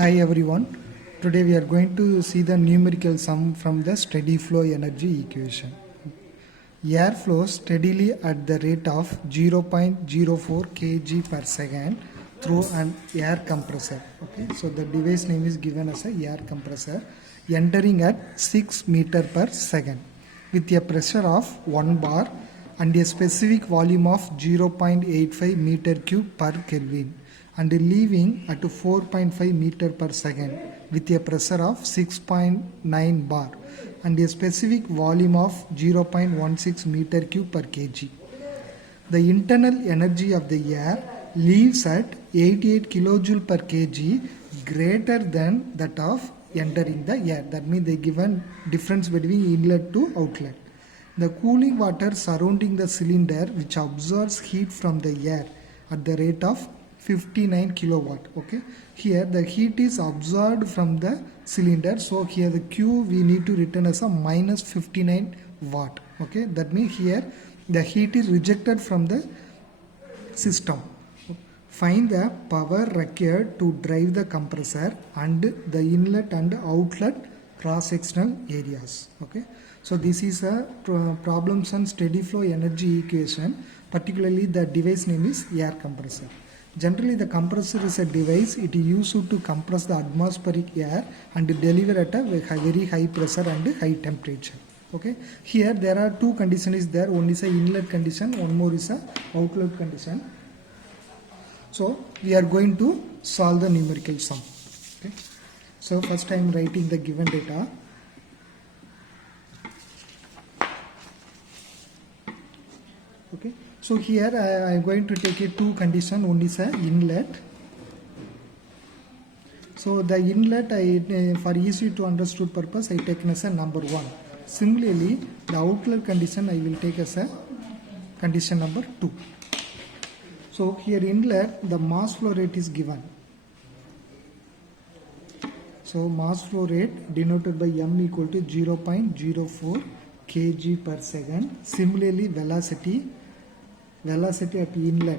Hi everyone. Today we are going to see the numerical sum from the steady flow energy equation. Air flows steadily at the rate of 0.04 kg per second through an air compressor. Okay, so the device name is given as a air compressor, entering at 6 meter per second with a pressure of 1 bar and a specific volume of 0.85 meter cube per Kelvin, and leaving at 4.5 meter per second with a pressure of 6.9 bar and a specific volume of 0.16 meter cube per kg. The internal energy of the air leaves at 88 kilojoule per kg, greater than that of entering the air. That means they given difference between inlet to outlet. The cooling water surrounding the cylinder, which absorbs heat from the air at the rate of 59 kilowatt. Okay, here the heat is absorbed from the cylinder, so here the Q we need to return as a minus 59 watt. Okay, that means here the heat is rejected from the system. Find the power required to drive the compressor and the inlet and outlet cross-sectional areas. Okay, so this is a problems on steady flow energy equation. Particularly the device name is air compressor. Generally the compressor is a device, it is used to compress the atmospheric air and deliver at a very high pressure and high temperature. Okay, here there are two conditions is there. One is a inlet condition, one more is a outlet condition. So we are going to solve the numerical sum. Okay, so first I am writing the given data. Okay, so here I am going to take a two condition. One is a inlet. So the inlet for easy to understood purpose I taken as a number 1. Similarly the outlet condition I will take as a condition number 2. So here inlet, the mass flow rate is given. So mass flow rate denoted by m equal to 0.04 kg per second. Similarly velocity at inlet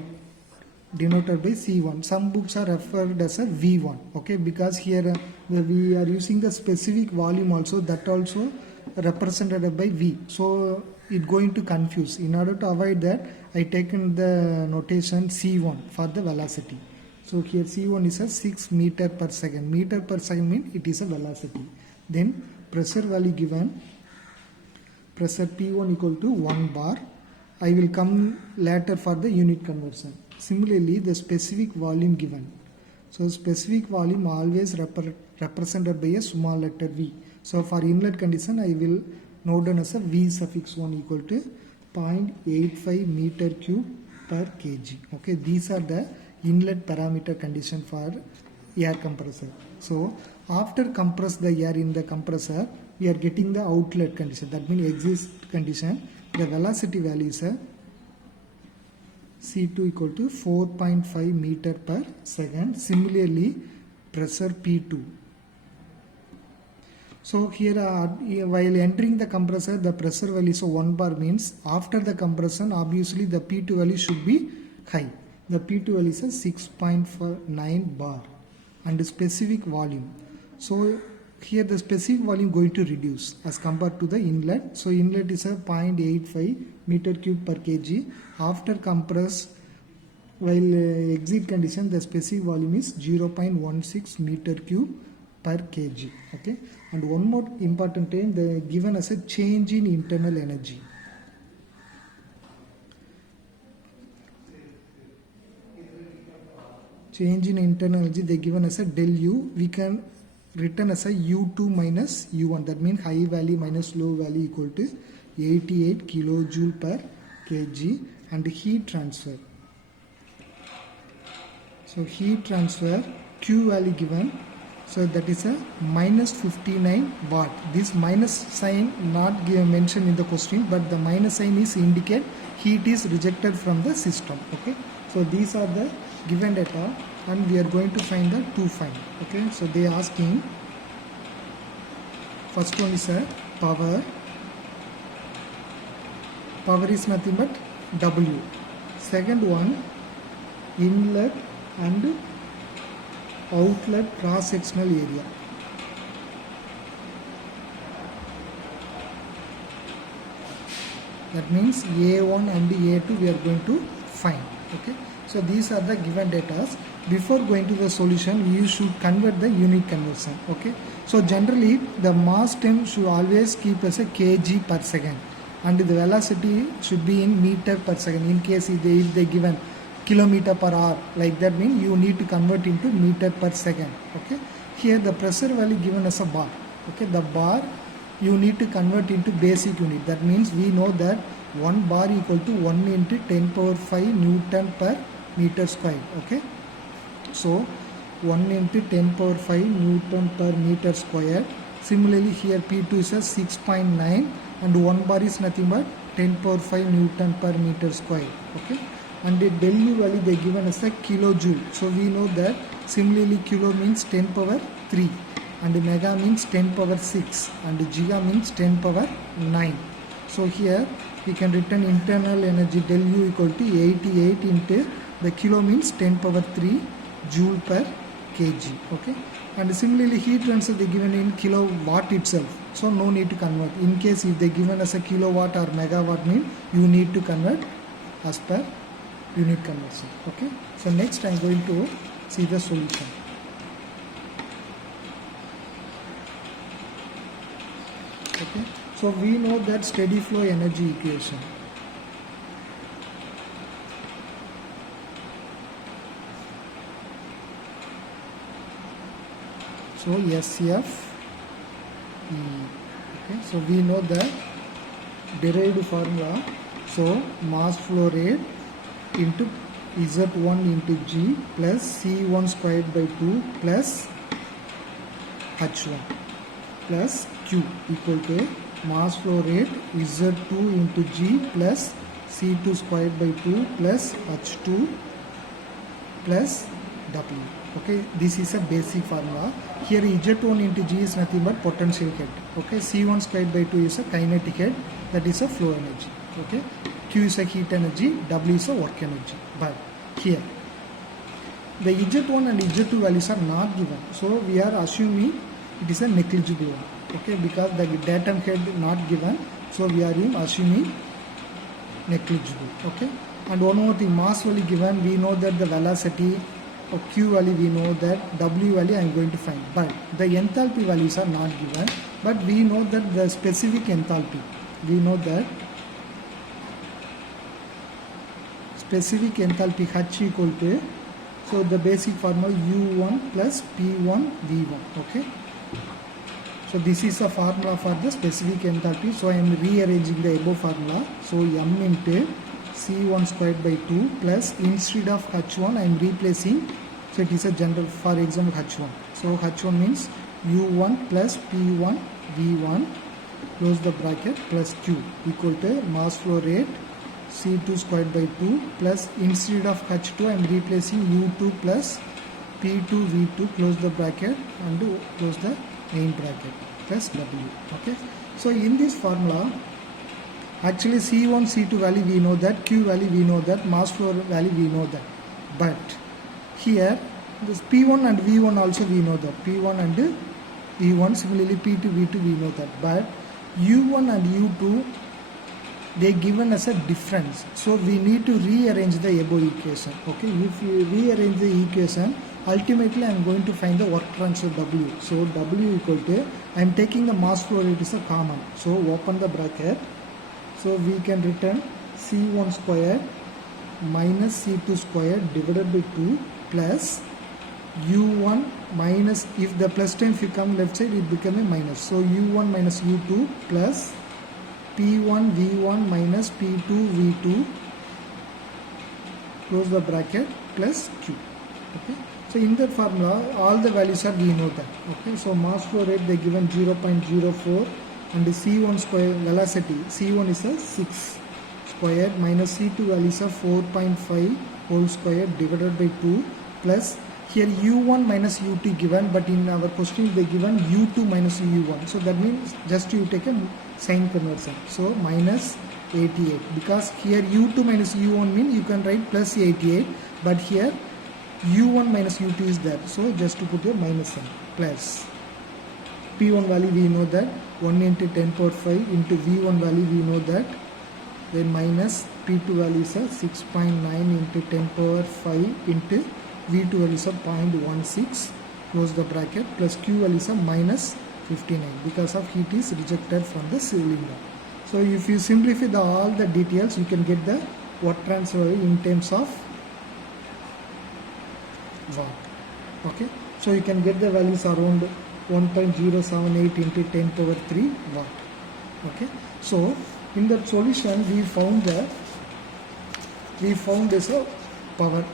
denoted by C1. Some books are referred as a V1. Okay, because here we are using the specific volume also, that also represented by V. So it going to confuse. In order to avoid that, I taken the notation C1 for the velocity. So here C1 is a 6 meter per second. Meter per second means it is a velocity. Then pressure value given. Pressure P1 equal to 1 bar. I will come later for the unit conversion. Similarly, the specific volume given. So specific volume always represented by a small letter V. So for inlet condition, I will note down as a V suffix 1 equal to 0.85 meter cube per kg. Okay, these are the inlet parameter condition for air compressor. So after compress the air in the compressor, we are getting the outlet condition. That means exit condition. The velocity value is a C2 equal to 4.5 meter per second. Similarly, pressure P2. So here while entering the compressor, the pressure value is 1 bar, means after the compression obviously the P2 value should be high. The P2 value is a 6.9 bar and specific volume. So here the specific volume going to reduce as compared to the inlet. So inlet is a 0.85 meter cube per kg. After compress, while exit condition, the specific volume is 0.16 meter cube per kg. Okay, and one more important thing, they given as a change in internal energy. Change in internal energy they given as a del U. We can written as a U2 minus U1. That means high value minus low value equal to 88 kilojoule per kg. And heat transfer. So heat transfer Q value given. So that is a minus 59 watt. This minus sign not mentioned in the question, but the minus sign is indicate heat is rejected from the system. Okay, so these are the given data and we are going to find the two find. Okay, so they are asking, first one is a power. Power is nothing but W. Second one, inlet and outlet cross sectional area. That means A1 and A2 we are going to find. Okay, so these are the given data. Before going to the solution, you should convert the unit conversion. Okay, so generally the mass term should always keep as a kg per second, and the velocity should be in meter per second. In case if they given kilometer per hour, like that means you need to convert into meter per second. Okay, here the pressure value given as a bar. Okay, the bar you need to convert into basic unit. That means we know that 1 bar equal to 1 into 10 power 5 Newton per meter square. Okay, so 1 into 10 power 5 Newton per meter square. Similarly here P2 is a 6.9 and 1 bar is nothing but 10 power 5 Newton per meter square. Okay, and the del U value they given as a kilojoule. So we know that similarly kilo means 10 power 3 and mega means 10 power 6 and giga means 10 power 9. So here we can written internal energy del U equal to 88 into the kilo means 10 power 3 joule per kg. Okay, and similarly heat transfer they given in kilowatt itself, so no need to convert. In case if they given as a kilowatt or megawatt mean you need to convert as per unit conversion. Okay, so next I am going to see the solution. Okay, so we know that steady flow energy equation. So SFE. Okay, so we know the derived formula. So mass flow rate into Z1 into G plus C1 squared by 2 plus H1 plus Q equal to mass flow rate Z2 into G plus C2 squared by 2 plus H2 plus W. Okay, this is a basic formula. Here Z1 into G is nothing but potential head. Okay, C1 squared by 2 is a kinetic head, that is a flow energy. Okay, Q is a heat energy, W is a work energy. But here the Z1 and Z2 values are not given, so we are assuming it is a negligible one. Okay, because the datum head not given, so we are assuming negligible. Okay, and one more thing, mass value given, we know that the velocity of Q value we know that, W value I am going to find, but the enthalpy values are not given, but we know that the specific enthalpy, we know that specific enthalpy H equal to, so the basic formula U1 plus P1 V1. Okay, so this is a formula for the specific enthalpy, so I am rearranging the above formula. So M into C1 squared by 2 plus, instead of H1 I am replacing, so it is a general, for example H1, so H1 means U1 plus P1 V1 close the bracket plus Q equal to mass flow rate C2 squared by 2 plus, instead of H2 I am replacing U2 plus P2 V2 close the bracket and close the main bracket plus W. Okay, so in this formula actually C1 C2 value we know that, Q value we know that, mass flow value we know that, but here this P1 and V1 also we know that, P1 and V1, similarly P2 V2 we know that, but U1 and U2 they given as a difference, so we need to rearrange the above equation. Okay, if you rearrange the equation, ultimately I am going to find the work transfer W. So W equal to, I am taking the mass flow rate is a common, so open the bracket, so we can return C1 square minus C2 square divided by 2 plus U1 minus, if the plus time if you come left side it become a minus, so U1 minus U2 plus P1 V1 minus P2 V2 close the bracket plus Q. Okay, so in that formula all the values are we know that. Okay, so mass flow rate they given 0.04 and the C1 square velocity, C1 is a 6 squared minus C2 value is a 4.5 whole square divided by 2 plus, here U1 minus U2 given, but in our question they given U2 minus U1, so that means just you take a sign conversion, so minus 88, because here U2 minus U1 mean you can write plus 88, but here u1 minus u2 is there, so just to put a minus n plus P1 value we know that 1 into 10 power 5 into V1 value we know that, then minus P2 value is a 6.9 into 10 power 5 into V2 value is a 0.16, close the bracket, plus Q value is a minus 59 because of heat is rejected from the cylinder. So if you simplify all the details, you can get the work transfer in terms of watt. Okay, so you can get the values around 1.078 into 10 power 3 watt. Okay, so in that solution we found this power.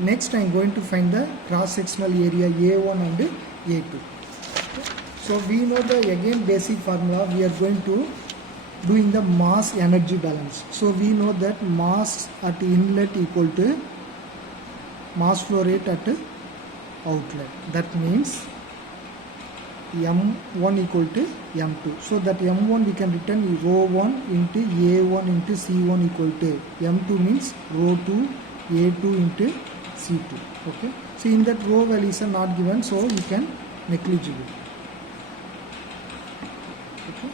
Next I am going to find the cross sectional area A1 and A2. Okay. So we know the again basic formula, we are going to doing the mass energy balance. So we know that mass at inlet equal to mass flow rate at outlet. That means M1 equal to M2. So that M1 we can written rho 1 into A1 into C1 equal to M2 means rho 2 A2 into C2. Okay. So in that rho values are not given, so you can negligible. Okay.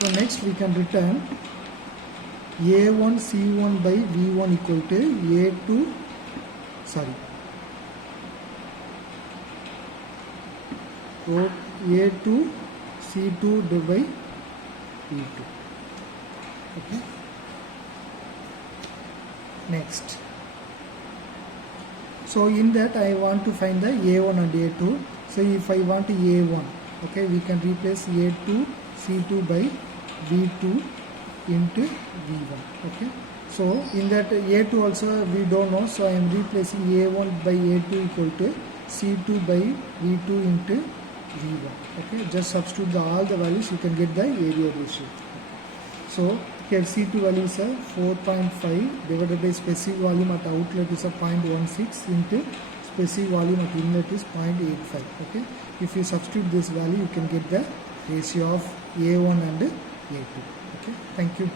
So next we can return A1 C1 by V1 equal to A2 rho A2 C2 divided by E2. Okay. Next. So in that I want to find the A1 and A2. So if I want A1, okay, we can replace A2 C2 by V2 into V1. Okay. So in that A2 also we don't know, so I am replacing A1 by A2 equal to C2 by V2 into V1. Okay, just substitute all the values, you can get the area ratio. So here C2 value is 4.5 divided by specific volume at outlet is 0.16 into specific volume at inlet is 0.85. Okay, if you substitute this value, you can get the ratio of A1 and A2. Okay, thank you.